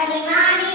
animali